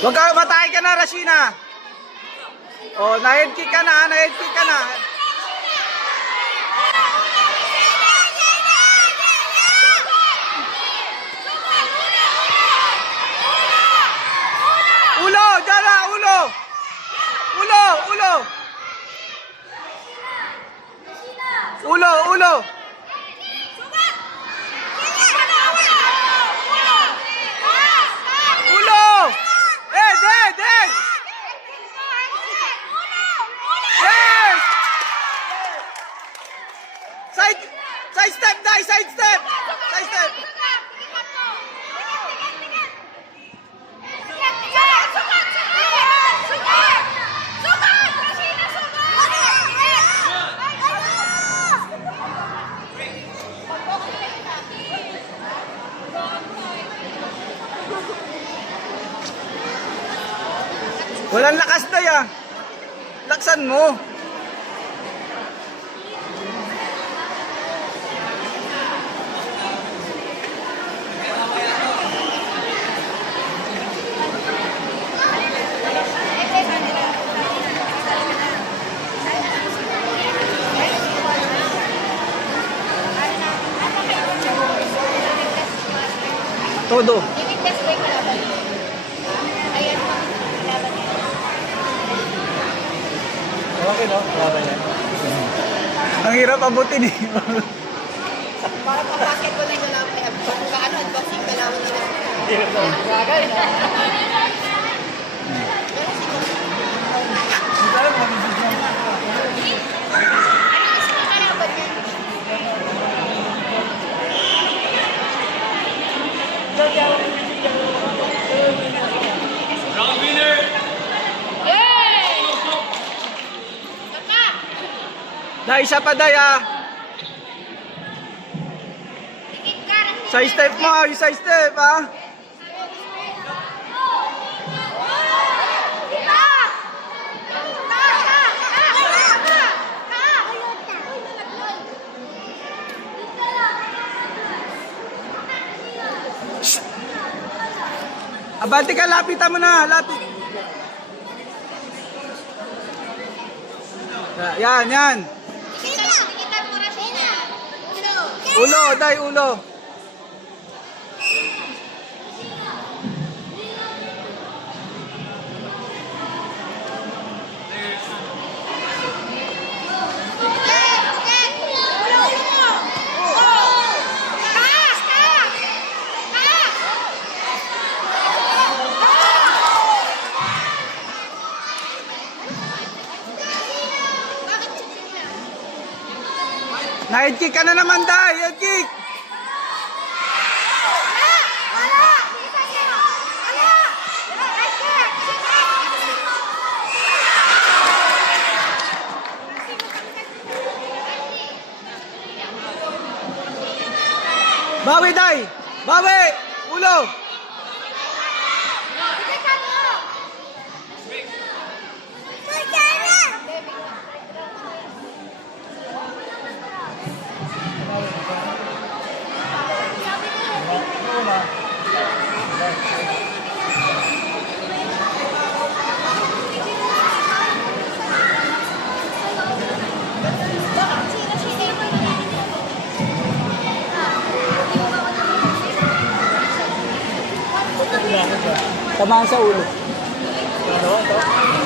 Huwag ka, matay ka na, Rashina. Oh, na-head kick ka na, na-head kick ka na. Ulo, dala, ulo. Ulo, ulo. Ulo, ulo. Side step, dai, side step. Side step. Walang lakas na ya. Laksan mo. Todo. Okay, no? Ang hirap abutin eh. Para pang-basketball na yung galawan na pang-ano, advancing galawan nila. Hirap na. Bagay, no? Dai, isa pa dai ah. Side step mo, yung side step ah. Abante ka, lapitan mo na, lapit. Yan, yan. Ulo, dai, ulo. Na-head kick ka na naman, dai. Head kick. Bawi, dai. Bawi. Ulo. Tamaan sa ulo. Ano?